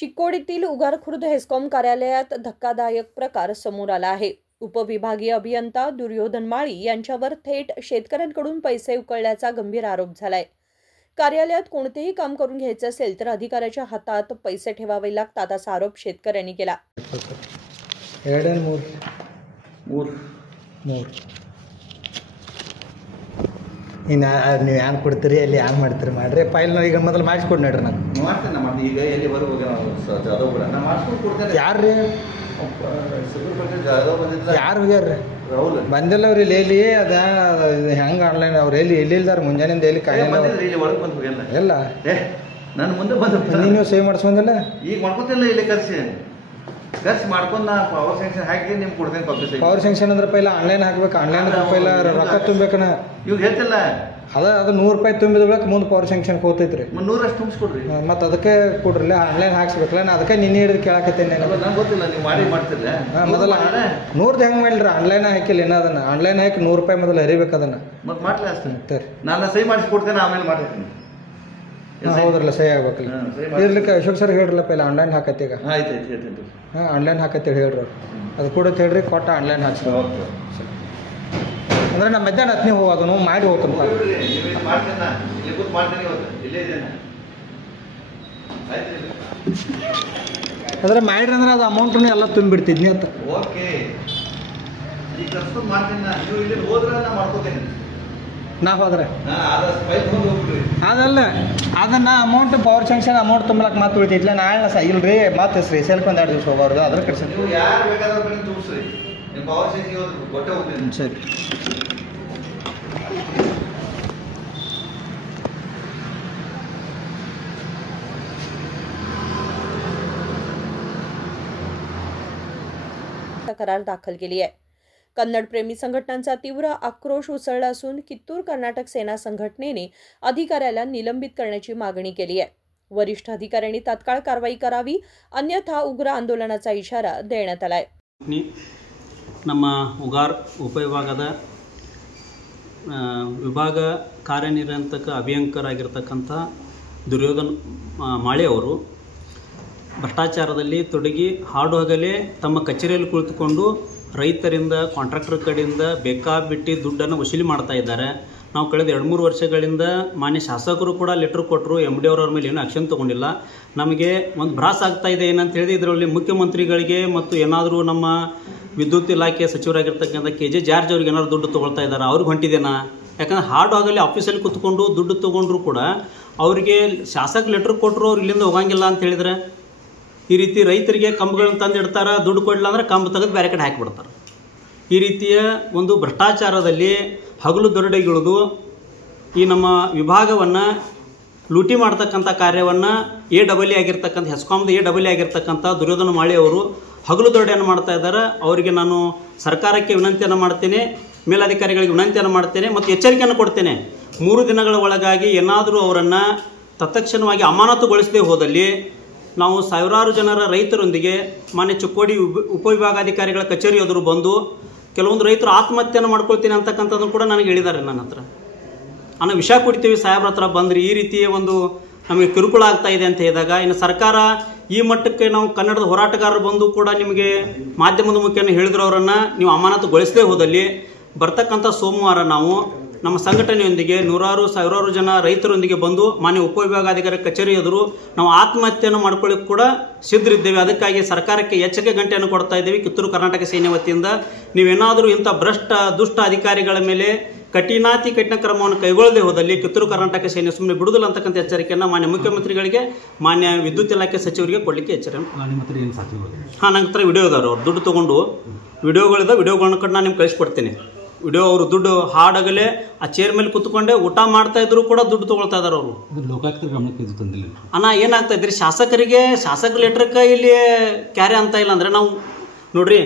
चिक्कोडीतील उगार Khurd HESCOM कार्यालयात धक्कादायक प्रकार समोर आला आहे। उपविभागीय अभियंता दुर्योधन माळी यांच्यावर थेट शेतकऱ्यांकडून पैसे उकळल्याचा गंभीर आरोप झालाय। कार्यालयात कोणतेही काम करून घ्यायचे असेल तर अधिकाऱ्याच्या हातात पैसे ठेवावे लागतात असा आरोप शेतकऱ्यांनी केला। ನೀವು ಹ್ಯಾಂಗೆ ಕೊಡ್ತೀರಿ ಅಲ್ಲಿ ಹ್ಯಾಂಗೆ ಮಾಡ್ತೀರಿ ಮಾಡ್ರಿ ಫೈಲ್ ಈಗ ಮೊದಲು ಮಾಡಿಸ್ಕೊಡಿ ನಡ್ರಿ ನಾನು ಮಾಡ್ತೇನೆ ಮತ್ತೆ ಈಗ ಎಲ್ಲಿವರೆಗೂ ಜಾದವ್ರ ನಾನು ಮಾಡಿಸ್ಕೊಂಡು ಕೊಡ್ತೇನೆ ಯಾರು ರೀ ಜಾದವ್ ಬಂದಿದ್ದ ಯಾರು ಹೋಗ್ಯಾರ್ರಿ ರಾಹುಲ್ ಬಂದಿಲ್ಲ ಅವ್ರು ಇಲ್ಲಿ ಅದ ಹೆಂಗೆ ಆನ್ಲೈನ್ ಅವ್ರು ಎಲ್ಲಿ ಇಲ್ದಾರ ಮುಂಜಾನಿಂದ ಎಲ್ಲಿ ಕಾಯಿಲ್ಲ ಇಲ್ಲಿ ಒಳಗೆ ಬಂದು ಹೋಗಿಲ್ಲ ಎಲ್ಲ ನಾನು ಮುಂದೆ ಬಂದ ನೀವು ಸೇವ್ ಮಾಡಿಸ್ಕೊಂದಿಲ್ಲ ಈಗ ಮಾಡ್ಕೊತಿಲ್ಲ ಇಲ್ಲಿ ಖರ್ಚು ಮಾಡ್ಕೊಂಡು ನಾ ಪವರ್ ಸ್ಯಾಂಕ್ಷನ್ ಹಾಕಿ ನಿಮ್ಗೆ ಕೊಡ್ತೇನೆ ಕಾಪಿ ಪವರ್ ಸ್ಯಾಂಕ್ಷನ್ ಅಂದ್ರೆ ಪೈಲ ಆನ್ಲೈನ್ ಹಾಕ್ಬೇಕು ಆನ್ಲೈನ್ ಪೈಲ ರೊಕ್ಕ ತುಂಬಬೇಕನ ಇವಾಗ ಹೇಳ್ತಿಲ್ಲ ಅದು 100 ರೂಪಾಯಿ ತುಂಬಿದ ಬಳಿಕ ಮುಂದೆ ಪವರ್ ಸ್ಯಾಂಕ್ಷನ್ ಹೋಗ್ತೈತ್ರಿ 100 ಅಷ್ಟು ತುಂಬಿಸ್ಕೊಡ್ರಿ ಮತ್ತೆ ಅದಕ್ಕೆ ಕೊಡ್ರಿ ಆನ್ಲೈನ್ ಹಾಕ್ಸ್ಬೇಕಲ್ಲ ನಾ ಅದಕ್ಕೆ ನಿನ್ನೆ ಹಿಡಿದು ಕೇಳಕತ್ತೇನೆ ನಂಗೆ ಗೊತ್ತಿಲ್ಲ ನೀವು ಮಾಡ್ತಿಲ್ಲ ಮೊದಲ 100 ಹೆಂಗೆ ಮಾಡಿಲ್ರಿ ಆನ್ಲೈನ್ ಹಾಕಿಲ್ಲ ಇನ್ನ ಅದನ್ನ ಆನ್ಲೈನ್ ಹಾಕಿ 100 ರೂಪಾಯಿ ಮೊದಲು ಹರಿಬೇಕು ಅದನ್ನ ಮತ್ತೆ ಮಾಡ್ಲಿ ಅಷ್ಟೇ ನಾನು ಸಹಿ ಮಾಡಿಸ್ಕೊಡ್ತೇನೆ ಆಮೇಲೆ ಮಾಡ್ತೀನಿ ಹೌದ್ರಲ್ಲ ಸಹಿ ಆಗ್ಬೇಕಲ್ಲ ಇರ್ಲಿಕ್ಕೆ ಅಶೋಕ್ ಸರ್ ಹೇಳ್ರಲ್ಲ ಪೈಲ ಆನ್ಲೈನ್ ಹಾಕತ್ತೆ ಈಗ ಆಯ್ತು ಹೇಳ್ತೀನಿ ಆನ್ಲೈನ್ ಹಾಕತ್ತೆ ಹೇಳ್ರಿ ಅದು ಕೂಡ ಹೇಳ್ರಿ ಕೊಟ್ಟ ಆನ್ಲೈನ್ ಹಾಕ್ಸಿ ಅಂದ್ರೆ ನಮ್ಮ ಮಧ್ಯಾಹ್ನ ಹತ್ತನೇ ಹೋಗೋದು ಮಾಡಿ ಹೋಗ್ತಾನೆ ಅಂದ್ರೆ ಮಾಡ್ರಿ ಅಂದ್ರೆ ಅದು ಅಮೌಂಟನ್ನು ಎಲ್ಲ ತುಂಬಿಡ್ತಿದ್ನಿ ಅಂತ ಓಕೆ ಈಗ ಮಾಡ್ತೀನಿ ನೀವು ಇಲ್ಲಿ ಹೋದ್ರೆ ನಾ ಮಾಡ್ಕೋತೇನೆ ನಾ ಹೋದ್ರೆ ಅದಲ್ಲ ಅದನ್ನ ಅಮೌಂಟ್ ಪವರ್ ಸ್ಯಾಂಕ್ಷನ್ ಅಮೌಂಟ್ ತುಂಬಲಕ್ಕೆ ಮಾತು ಉಳಿತೈತಿಲ್ಲ ನಾಳೆ ಇಲ್ರಿ ಮತ್ತೆ ರೀ ಸೆಲ್ಫ್ ಒಂದು 2 ದಿವಸ ಹೋಗೋದು ಅದ್ರ ಕಡೆ ನೀವು ಯಾರು ಬೇಕಾದ್ರೂ ಬನ್ನಿ ತುಂಬಿಸ್ರಿ ನಿಮ್ಮ ಪವರ್ ಸ್ಯಾಂಕ್ಷನ್ ಕೊಟ್ಟೆ ಹೋಗ್ತೀನಿ ಸರಿ तक्रार दाखल केली आहे। कन्नड प्रेमी संघटनांचा तीव्र आक्रोश उसळला असून कित्तूर कर्नाटक सेना संघटनेने अधिकाऱ्याला निलंबित करण्याची मागणी केली आहे। वरिष्ठ अधिकाऱ्यांनी तात्काळ कारवाई करावी अन्यथा उग्र आंदोलनाचा इशारा देण्यात आलाय। ನಮ್ಮ ಉಗಾರ್ ಉಪವಿಭಾಗದ ವಿಭಾಗ ಕಾರ್ಯನಿರ್ವಾಹಕ ಅಭಿಯಂಕರಾಗಿರ್ತಕ್ಕಂಥ ದುರ್ಯೋಧನ್ ಮಾಳಿ ಅವರು ಭ್ರಷ್ಟಾಚಾರದಲ್ಲಿ ತೊಡಗಿ ಹಾಡು ಹಗಲೇ ತಮ್ಮ ಕಚೇರಿಯಲ್ಲಿ ಕುಳಿತುಕೊಂಡು ರೈತರಿಂದ ಕಾಂಟ್ರಾಕ್ಟರ್ ಕಡೆಯಿಂದ ಬೇಕಾಬಿಟ್ಟು ದುಡ್ಡನ್ನು ವಸೂಲಿ ಮಾಡ್ತಾ ಇದ್ದಾರೆ। ನಾವು ಕಳೆದ 2-3 ವರ್ಷಗಳಿಂದ ಮಾನ್ಯ ಶಾಸಕರು ಕೂಡ ಲೆಟ್ರ್ ಕೊಟ್ಟರು, MD ಅವರ ಮೇಲೆ ಏನೂ ಆಕ್ಷನ್ ತೊಗೊಂಡಿಲ್ಲ। ನಮಗೆ ಒಂದು ಭ್ರಾಸ ಆಗ್ತಾ ಇದೆ ಏನಂತ ಹೇಳಿದ್ರೆ ಇದರಲ್ಲಿ ಮುಖ್ಯಮಂತ್ರಿಗಳಿಗೆ ಮತ್ತು ಏನಾದರೂ ನಮ್ಮ ವಿದ್ಯುತ್ ಇಲಾಖೆ ಸಚಿವರಾಗಿರ್ತಕ್ಕಂಥ KJ ಜಾರ್ಜ್ ಅವ್ರಿಗೆ ಏನಾದ್ರು ದುಡ್ಡು ತೊಗೊಳ್ತಾ ಇದ್ದಾರೆ, ಅವ್ರಿಗೆ ಹೊಂಟಿದೇನಾ? ಯಾಕಂದರೆ ಹಾಡು ಆಗಲಿ ಆಫೀಸಲ್ಲಿ ಕೂತ್ಕೊಂಡು ದುಡ್ಡು ತೊಗೊಂಡ್ರು ಕೂಡ ಅವರಿಗೆ ಶಾಸಕ ಲೆಟ್ರ್ ಕೊಟ್ಟರು ಅವ್ರು ಇಲ್ಲಿಂದ ಹೋಗಂಗಿಲ್ಲ ಅಂತ ಹೇಳಿದರೆ ಈ ರೀತಿ ರೈತರಿಗೆ ಕಂಬಗಳನ್ನು ತಂದಿಡ್ತಾರೆ, ದುಡ್ಡು ಕೊಡಲಿಲ್ಲ ಅಂದರೆ ಕಂಬ ತೆಗೆದು ಬೇರೆ ಕಡೆ ಹಾಕಿಬಿಡ್ತಾರೆ। ಈ ರೀತಿಯ ಒಂದು ಭ್ರಷ್ಟಾಚಾರದಲ್ಲಿ ಹಗಲು ದೊರಡೆಗಿಳಿದು ಈ ನಮ್ಮ ವಿಭಾಗವನ್ನು ಲೂಟಿ ಮಾಡ್ತಕ್ಕಂಥ ಕಾರ್ಯವನ್ನು AAA ಆಗಿರ್ತಕ್ಕಂಥ ಹೆಸ್ಕಾಮ್ದು AAA ಆಗಿರ್ತಕ್ಕಂಥ ದುರ್ಯೋಧನ ಮಾಳಿ ಅವರು ಹಗಲು ದೊರಡೆಯನ್ನು ಮಾಡ್ತಾ ಇದ್ದಾರೆ। ಅವರಿಗೆ ನಾನು ಸರ್ಕಾರಕ್ಕೆ ವಿನಂತಿಯನ್ನು ಮಾಡ್ತೇನೆ, ಮೇಲಧಿಕಾರಿಗಳಿಗೆ ವಿನಂತಿಯನ್ನು ಮಾಡ್ತೇನೆ ಮತ್ತು ಎಚ್ಚರಿಕೆಯನ್ನು ಕೊಡ್ತೇನೆ। 3 ದಿನಗಳ ಒಳಗಾಗಿ ಏನಾದರೂ ಅವರನ್ನು ತತ್ಕ್ಷಣವಾಗಿ ಅಮಾನತುಗೊಳಿಸದೇ ಹೋದಲ್ಲಿ ನಾವು ಸಾವಿರಾರು ಜನರ ರೈತರೊಂದಿಗೆ ಮಾನ್ಯ ಚಿಕ್ಕೋಡಿ ಉಪವಿಭಾಗಾಧಿಕಾರಿಗಳ ಕಚೇರಿ ಎದುರು ಬಂದು ಕೆಲವೊಂದು ರೈತರು ಆತ್ಮಹತ್ಯೆಯನ್ನು ಮಾಡ್ಕೊಳ್ತೀನಿ ಅಂತಕ್ಕಂಥದ್ದನ್ನು ಕೂಡ ನನಗೆ ಹೇಳಿದ್ದಾರೆ। ನನ್ನ ಹತ್ರ ನಾನು ವಿಷಯ ಕೊಡ್ತೀವಿ ಸಾಹೇಬ್ರ ಹತ್ರ ಬಂದರೆ ಈ ರೀತಿಯ ಒಂದು ನಮಗೆ ಕಿರುಕುಳ ಆಗ್ತಾ ಇದೆ ಅಂತ ಹೇಳಿದಾಗ ಇನ್ನು ಸರ್ಕಾರ ಈ ಮಟ್ಟಕ್ಕೆ ನಾವು ಕನ್ನಡದ ಹೋರಾಟಗಾರರು ಬಂದು ಕೂಡ ನಿಮಗೆ ಮಾಧ್ಯಮದ ಮುಖೇನ ಹೇಳಿದ್ರು ಅವರನ್ನು ನೀವು ಅಮಾನತುಗೊಳಿಸದೇ ಹೋದಲ್ಲಿ ಬರ್ತಕ್ಕಂಥ ಸೋಮವಾರ ನಾವು ನಮ್ಮ ಸಂಘಟನೆಯೊಂದಿಗೆ ಸಾವಿರಾರು ಜನ ರೈತರೊಂದಿಗೆ ಬಂದು ಮಾನ್ಯ ಉಪವಿಭಾಗಾಧಿಕಾರಿ ಕಚೇರಿ ಎದುರು ನಾವು ಆತ್ಮಹತ್ಯೆಯನ್ನು ಮಾಡ್ಕೊಳ್ಳಿಕ್ಕೆ ಕೂಡ ಸಿದ್ಧರಿದ್ದೇವೆ। ಅದಕ್ಕಾಗಿ ಸರ್ಕಾರಕ್ಕೆ ಎಚ್ಚರಿಕೆ ಗಂಟೆಯನ್ನು ಕೊಡ್ತಾ ಇದ್ದೇವೆ ಕಿತ್ತೂರು ಕರ್ನಾಟಕ ಸೇನೆ ವತಿಯಿಂದ। ನೀವೇನಾದರೂ ಇಂಥ ದುಷ್ಟ ಅಧಿಕಾರಿಗಳ ಮೇಲೆ ಕಠಿಣ ಕ್ರಮವನ್ನು ಕೈಗೊಳ್ಳದೆ ಹೋದಲ್ಲಿ ಕಿತ್ತೂರು ಕರ್ನಾಟಕ ಸೇನೆ ಸುಮ್ಮನೆ ಬಿಡುವುದಿಲ್ಲ ಅಂತಕ್ಕಂಥ ಎಚ್ಚರಿಕೆಯನ್ನು ಮಾನ್ಯ ಮುಖ್ಯಮಂತ್ರಿಗಳಿಗೆ ಮಾನ್ಯ ವಿದ್ಯುತ್ ಇಲಾಖೆ ಸಚಿವರಿಗೆ ಕೊಡಲಿಕ್ಕೆ ಎಚ್ಚರಿಕೆ। ಹಾಂ, ನನ್ನ ಹತ್ರ ವಿಡಿಯೋ ಇದಾರೆ, ಅವ್ರು ದುಡ್ಡು ತೊಗೊಂಡು ವಿಡಿಯೋಗಳನ್ನ ಕೂಡ ನಾನು ನಿಮ್ಗೆ ಕಳಿಸ್ಕೊಡ್ತೀನಿ। ವಿಡಿಯೋ ಅವರು ದುಡ್ಡು ಹಾಡಗಲೇ ಆ ಚೇರ್ ಮೇಲೆ ಕುತ್ಕೊಂಡೆ ಊಟ ಮಾಡ್ತಾ ಇದ್ರು ಕೂಡ ದುಡ್ಡು ತೊಗೊಳ್ತಾ ಇದಾರೆ ಅವರು। ಅಣ್ಣ ಏನಾಗ್ತಾ ಇದ್ರಿ ಶಾಸಕ ಲೆಟ್ರಕ್ಕೆ ಇಲ್ಲಿ ಕ್ಯಾರೆ ಅಂತ ಇಲ್ಲ ಅಂದರೆ ನಾವು ನೋಡ್ರಿ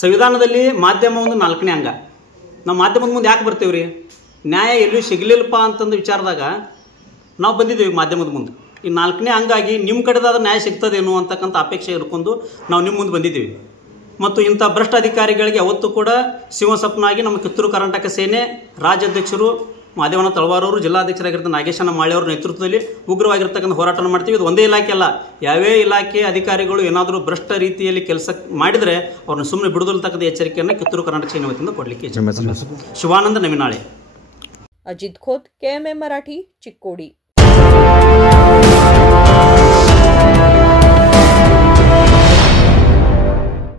ಸಂವಿಧಾನದಲ್ಲಿ ಮಾಧ್ಯಮ ಒಂದು 4ನೇ ಅಂಗ। ನಾವು ಮಾಧ್ಯಮದ ಮುಂದೆ ಯಾಕೆ ಬರ್ತೀವಿ ರೀ? ನ್ಯಾಯ ಎಲ್ಲೂ ಸಿಗಲಿಲ್ಲಪ್ಪ ಅಂತಂದು ವಿಚಾರದಾಗ ನಾವು ಬಂದಿದ್ದೀವಿ ಮಾಧ್ಯಮದ ಮುಂದೆ। ಈ 4ನೇ ಅಂಗಾಗಿ ನಿಮ್ಮ ಕಡೆದಾದ ನ್ಯಾಯ ಸಿಗ್ತದೇನು ಅಂತಕ್ಕಂಥ ಅಪೇಕ್ಷೆ ಇಟ್ಕೊಂಡು ನಾವು ನಿಮ್ಮ ಮುಂದೆ ಬಂದಿದ್ದೀವಿ। ಮತ್ತು ಇಂಥ ಭ್ರಷ್ಟ ಅಧಿಕಾರಿಗಳಿಗೆ ಯಾವತ್ತೂ ಕೂಡ ಸಿಂಹಸಪ್ನಾಗಿ ನಮ್ಮ ಕಿತ್ತೂರು ಕರ್ನಾಟಕ ಸೇನೆ ರಾಜ್ಯಾಧ್ಯಕ್ಷರು ಮಾದೇವನ ತಳವಾರವರು, ಜಿಲ್ಲಾಧ್ಯಕ್ಷರಾಗಿರ್ತಕ್ಕಂಥ ನಾಗೇಶನ ಮಾಳೆ ಅವರ ನೇತೃತ್ವದಲ್ಲಿ ಉಗ್ರವಾಗಿರ್ತಕ್ಕಂಥ ಹೋರಾಟ ಮಾಡ್ತೀವಿ. ಇದು ಒಂದೇ ಇಲಾಖೆ ಅಲ್ಲ, ಯಾವೇ ಇಲಾಖೆ ಅಧಿಕಾರಿಗಳು ಏನಾದರೂ ಭ್ರಷ್ಟ ರೀತಿಯಲ್ಲಿ ಕೆಲಸ ಮಾಡಿದರೆ ಅವ್ರನ್ನ ಸುಮ್ಮನೆ ಬಿಡುದಿಲ್ಲತಕ್ಕಂಥ ಎಚ್ಚರಿಕೆಯನ್ನು ಕಿತ್ತೂರು ಕರ್ನಾಟಕ ಸೇನೆ ವತಿಯಿಂದ ಕೊಡಲಿಕ್ಕೆ ಶಿವಾನಂದ ನವಿನಾಳೆ. अजित खोत, KMM मराठी, चिक्कोडी.